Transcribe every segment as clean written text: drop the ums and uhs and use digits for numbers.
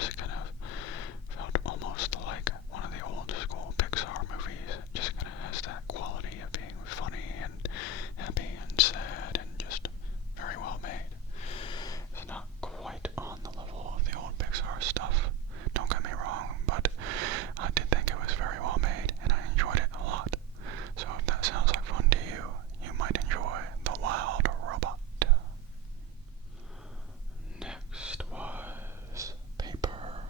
just kind of felt almost like one of the old school Pixar movies. It just kind of has that quality of being funny and happy and sad and just very well made. It's not quite on the level of the old Pixar stuff, don't get me wrong, but I did think it was very well made and I enjoyed it a lot. So if that sounds like fun to you, you might enjoy The Wild Robot. Next was Paper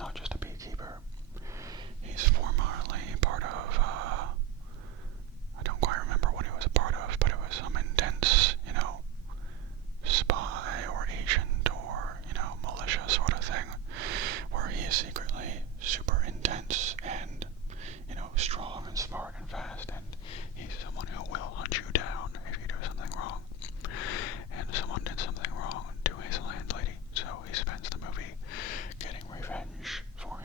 not just a beekeeper. He's formerly part of, I don't quite remember what he was a part of, but it was some intense, spy or agent or, militia sort of thing, where he is secretly super intense and, strong and smart and fast, and he's someone who will hunt you down if you do something wrong. And someone did something wrong to his landlady, so he spends the movie getting revenge for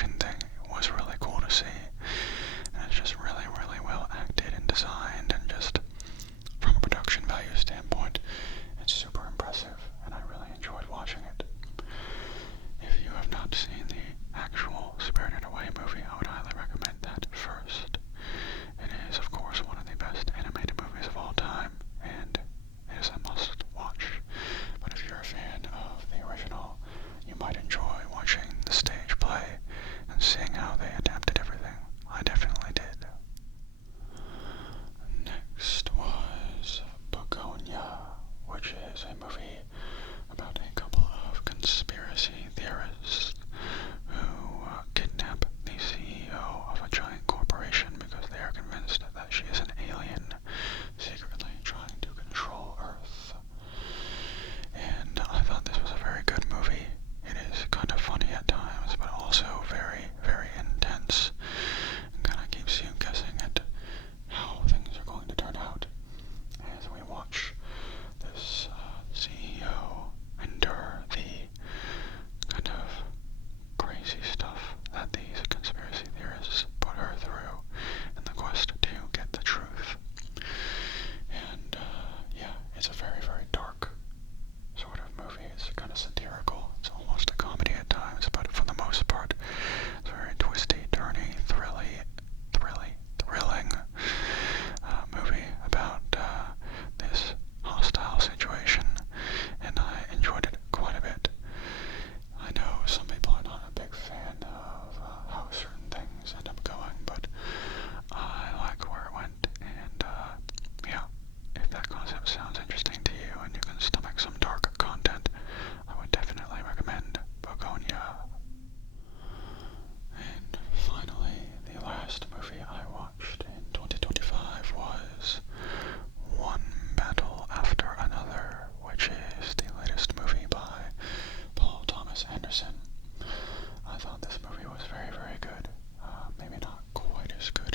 action thing was really cool to see. And it's just really, really well acted and designed, and just from a production value standpoint, it's super impressive, and I really enjoyed watching it. If you have not seen the actual Spirited Away movie, I would highly recommend that first. It is, of course, one of the best animated movies of all time, and it is a must watch. But if you're a fan of the original, you might enjoy watching the stage play and seeing how they adapted everything. I definitely did. Next was Bugonia, which is a movie about a couple of conspiracy theorists who kidnap the CEO of a giant corporation because they are convinced that she is an alien secretly trying to control Earth. And I thought this was a very good movie. It is kind of funny at times, but also very, very intense, and kind of keeps you guessing at how things are going to turn out as we watch this CEO endure the kind of crazy stuff that these conspiracy theorists put her through in the quest to get the truth. And yeah, it's a very, very dark sort of movie. It's kind of satirical. It's almost a comedy at times, but for the most part, it's very twisty, turny, thrilling movie about this hostile situation, and I enjoyed it quite a bit. I know some people are not a big fan of how certain things end up going, but I like where it went, and yeah, if that concept sounds interesting to you and you can stomach some dark content, I would definitely recommend Bugonia. And finally, the last movie I watched in 2025 was One Battle After Another, which is the latest movie by Paul Thomas Anderson. I thought this movie was very, very good. Maybe not quite as good